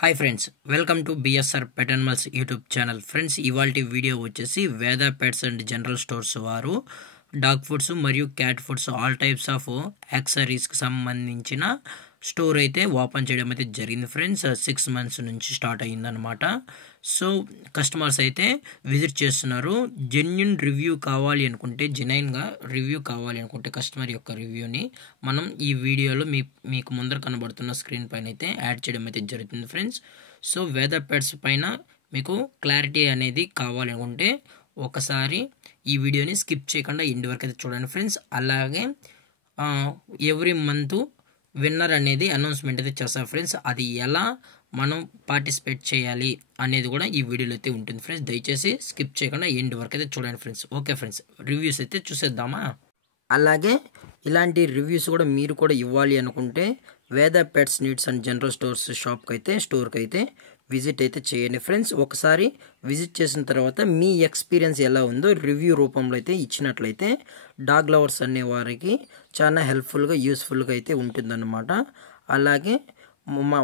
Hi friends, welcome to BSR pet animals YouTube channel. Friends, ఇవాల్టి video వచ్చేసి Veda pets and general stores వారు dog foods మరియు cat foods all types of యాక్సరీస్కి సంబంధించిన store అయితే open చేయడం అయితే జరిగింది ఫ్రెండ్స్. 6 months నుంచి స్టార్ట్ అయ్యిందనమాట. సో కస్టమర్స్ అయితే విజిట్ చేస్తున్నారు. జెన్యున్ రివ్యూ కావాలి అనుకుంటే, జెన్యున్గా రివ్యూ కావాలి అనుకుంటే కస్టమర్ యొక్క రివ్యూని మనం ఈ వీడియోలో మీకు ముందర కనబడుతున్న స్క్రీన్ పైన అయితే యాడ్ చేయడం అయితే జరుగుతుంది ఫ్రెండ్స్. సో వేద పెట్స్ పైన మీకు క్లారిటీ అనేది కావాలి అనుకుంటే ఒకసారి ఈ వీడియోని స్కిప్ చేయకుండా ఎండ్ వరకు అయితే చూడండి ఫ్రెండ్స్. అలాగే ఎవ్రీ మంత్ విన్నర్ అనేది అనౌన్స్మెంట్ అయితే చేస్తారు ఫ్రెండ్స్. అది ఎలా మనం పార్టిసిపేట్ చేయాలి అనేది కూడా ఈ వీడియోలో అయితే ఉంటుంది ఫ్రెండ్స్. దయచేసి స్కిప్ చేయకుండా ఎండ్ వరకు అయితే చూడండి ఫ్రెండ్స్. ఓకే ఫ్రెండ్స్, రివ్యూస్ అయితే చూసేద్దామా? అలాగే ఇలాంటి రివ్యూస్ కూడా మీరు కూడా ఇవ్వాలి అనుకుంటే వేద పెట్స్ నీడ్స్ అండ్ జనరల్ స్టోర్కి అయితే విజిట్ అయితే చేయండి ఫ్రెండ్స్. ఒకసారి విజిట్ చేసిన తర్వాత మీ ఎక్స్పీరియన్స్ ఎలా ఉందో రివ్యూ రూపంలో అయితే ఇచ్చినట్లయితే డాగ్ లవర్స్ అనే వారికి చాలా హెల్ప్ఫుల్గా యూస్ఫుల్గా అయితే ఉంటుందన్నమాట. అలాగే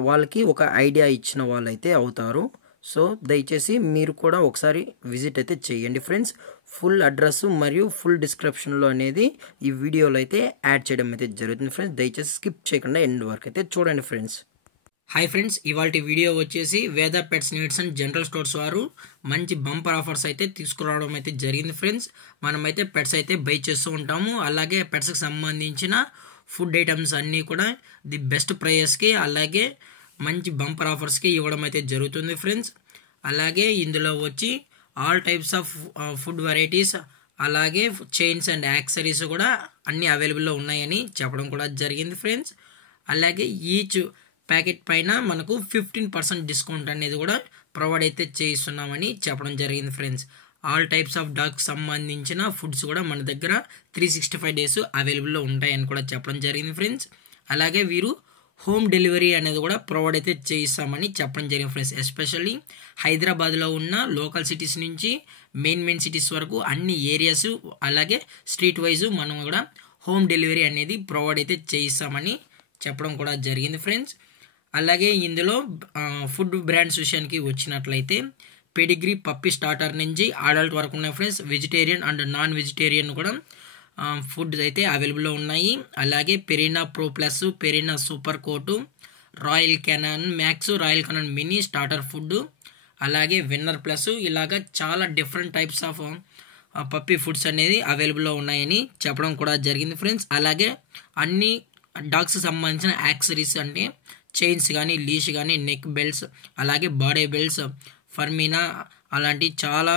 వాళ్ళకి ఒక ఐడియా ఇచ్చిన వాళ్ళైతే అవుతారు. సో దయచేసి మీరు కూడా ఒకసారి విజిట్ అయితే చేయండి ఫ్రెండ్స్. ఫుల్ అడ్రస్ మరియు ఫుల్ డిస్క్రిప్షన్లో అనేది ఈ వీడియోలో అయితే యాడ్ చేయడం అయితే జరుగుతుంది ఫ్రెండ్స్. దయచేసి స్కిప్ చేయకుండా ఎండ్ వరకు అయితే చూడండి ఫ్రెండ్స్. హాయ్ ఫ్రెండ్స్, ఇవాళ వీడియో వచ్చేసి Veda pets needs and general stores వారు మంచి బంపర్ ఆఫర్స్ అయితే తీసుకురావడం అయితే జరిగింది ఫ్రెండ్స్. మనమైతే పెట్స్ అయితే బై చేస్తూ ఉంటాము. అలాగే పెట్స్కి సంబంధించిన ఫుడ్ ఐటమ్స్ అన్నీ కూడా ది బెస్ట్ ప్రైస్కి అలాగే మంచి బంపర్ ఆఫర్స్కి ఇవ్వడం అయితే జరుగుతుంది ఫ్రెండ్స్. అలాగే ఇందులో వచ్చి all types of food varieties అలాగే చైన్స్ అండ్ యాక్సరీస్ కూడా అన్నీ అవైలబుల్లో ఉన్నాయని చెప్పడం కూడా జరిగింది ఫ్రెండ్స్. అలాగే ఈచ్ ప్యాకెట్ పైన మనకు 15% డిస్కౌంట్ అనేది కూడా ప్రొవైడ్ అయితే చేయిస్తున్నామని చెప్పడం జరిగింది friends. All types of dogs సంబంధించిన ఫుడ్స్ కూడా మన దగ్గర 365 days అవైలబుల్లో ఉంటాయని కూడా చెప్పడం జరిగింది ఫ్రెండ్స్. అలాగే వీరు హోమ్ డెలివరీ అనేది కూడా ప్రొవైడ్ అయితే చేయిస్తామని చెప్పడం జరిగింది ఫ్రెండ్స్. ఎస్పెషల్లీ హైదరాబాద్లో ఉన్న లోకల్ సిటీస్ నుంచి మెయిన్ సిటీస్ వరకు అన్ని ఏరియాస్ అలాగే స్ట్రీట్ వైజ్ మనం కూడా హోమ్ డెలివరీ అనేది ప్రొవైడ్ అయితే చేయిస్తామని చెప్పడం కూడా జరిగింది ఫ్రెండ్స్. అలాగే ఇందులో ఫుడ్ బ్రాండ్స్ విషయానికి వచ్చినట్లయితే పెడిగ్రీ పప్పీ స్టార్టర్ నుంచి అడల్ట్ వరకు ఉన్నాయి friends. Vegetarian and non vegetarian కూడా ఫుడ్ అయితే అవైలబుల్లో ఉన్నాయి. అలాగే Purina pro plus, Purina super coat, royal canin max, royal canin mini starter food, అలాగే విన్నర్ ప్లస్, ఇలాగా చాలా different types of puppy foods అనేది అవైలబుల్లో ఉన్నాయని చెప్పడం కూడా జరిగింది ఫ్రెండ్స్. అలాగే అన్ని డాగ్స్ సంబంధించిన యాక్సరీస్ అంటే చైన్స్ కానీ, లీష్ కానీ, నెక్ బెల్ట్స్, అలాగే బాడీ బెల్ట్స్, ఫర్మినా అలాంటి చాలా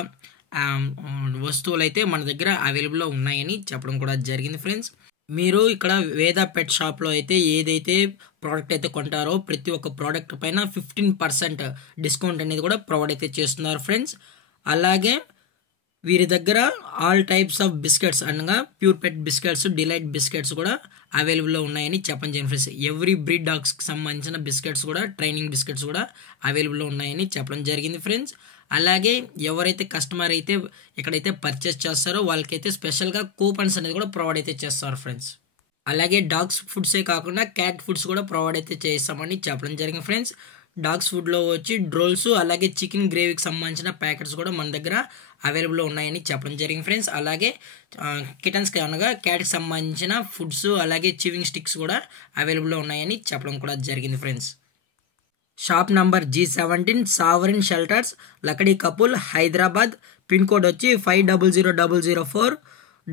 వస్తువులు అయితే మన దగ్గర అవైలబుల్లో ఉన్నాయని చెప్పడం కూడా జరిగింది ఫ్రెండ్స్. మీరు ఇక్కడ వేద పెట్ షాప్లో అయితే ఏదైతే ప్రోడక్ట్ అయితే కొంటారో ప్రతి ఒక్క ప్రోడక్ట్ పైన 15% డిస్కౌంట్ అనేది కూడా ప్రొవైడ్ అయితే చేస్తున్నారు ఫ్రెండ్స్. అలాగే వీరి దగ్గర ఆల్ టైప్స్ ఆఫ్ బిస్కెట్స్ అనగా ప్యూర్ పెట్ బిస్కెట్స్, డిలైట్ బిస్కెట్స్ కూడా అవైలబుల్లో ఉన్నాయని చెప్పండి జరిగింది ఫ్రెండ్స్. ఎవ్రీ బ్రీడ్ డాగ్స్కి సంబంధించిన బిస్కెట్స్ కూడా, ట్రైనింగ్ బిస్కెట్స్ కూడా అవైలబుల్లో ఉన్నాయని చెప్పడం జరిగింది ఫ్రెండ్స్. అలాగే ఎవరైతే కస్టమర్ అయితే ఇక్కడైతే పర్చేస్ చేస్తారో వాళ్ళకైతే స్పెషల్గా కూపన్స్ అనేది కూడా ప్రొవైడ్ అయితే చేస్తారు ఫ్రెండ్స్. అలాగే డాగ్స్ ఫుడ్సే కాకుండా క్యాట్ ఫుడ్స్ కూడా ప్రొవైడ్ అయితే చేస్తామని చెప్పడం జరిగింది ఫ్రెండ్స్. డాగ్స్ ఫుడ్లో వచ్చి డ్రోల్స్ అలాగే చికెన్ గ్రేవీకి సంబంధించిన ప్యాకెట్స్ కూడా మన దగ్గర అవైలబుల్లో ఉన్నాయని చెప్పడం జరిగింది ఫ్రెండ్స్. అలాగే కిటన్స్కి అనగా క్యాట్కి సంబంధించిన ఫుడ్స్ అలాగే చివింగ్ స్టిక్స్ కూడా అవైలబుల్లో ఉన్నాయని చెప్పడం కూడా జరిగింది friends. Shop number G17 sovereign shelters, Lakdi Kapul, Hyderabad. Pin code వచ్చి 500004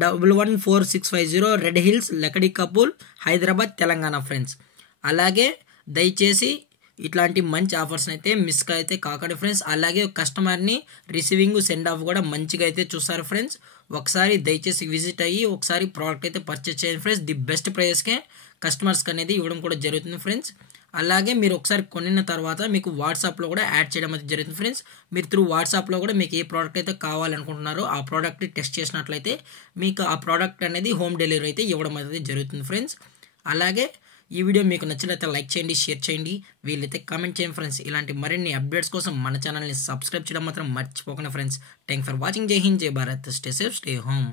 114650, red hills, Lakdi Kapul, Hyderabad, Telangana friends. అలాగే దయచేసి ఇట్లాంటి మంచి ఆఫర్స్ అయితే మిస్ అయితే కాకండి ఫ్రెండ్స్. అలాగే కస్టమర్ని రిసీవింగ్ సెండ్ ఆఫ్ కూడా మంచిగా అయితే చూస్తారు ఫ్రెండ్స్. ఒకసారి దయచేసి విజిట్ అయ్యి ఒకసారి ప్రోడక్ట్ అయితే పర్చేస్ చేయండి ఫ్రెండ్స్. ది బెస్ట్ ప్రైస్కే కస్టమర్స్కి అనేది ఇవ్వడం కూడా జరుగుతుంది ఫ్రెండ్స్. అలాగే మీరు ఒకసారి కొనిన తర్వాత మీకు వాట్సాప్లో కూడా యాడ్ చేయడం అయితే జరుగుతుంది ఫ్రెండ్స్. మీరు త్రూ వాట్సాప్లో కూడా మీకు ఏ ప్రోడక్ట్ అయితే కావాలనుకుంటున్నారో ఆ ప్రోడక్ట్ని టెస్ట్ చేసినట్లయితే మీకు ఆ ప్రోడక్ట్ అనేది హోమ్ డెలివరీ అయితే ఇవ్వడం అయితే జరుగుతుంది ఫ్రెండ్స్. అలాగే ఈ వీడియో మీకు నచ్చినట్లయితే లైక్ చేయండి, షేర్ చేయండి, వీలైతే కామెంట్ చేయండి ఫ్రెండ్స్. ఇలాంటి మరిన్ని అప్డేట్స్ కోసం మన ఛానల్ని సబ్స్క్రైబ్ చేయడం మాత్రం మర్చిపోకండి ఫ్రెండ్స్. Thank for watching. జై హింద్, జై Bharat. Stay safe, stay home.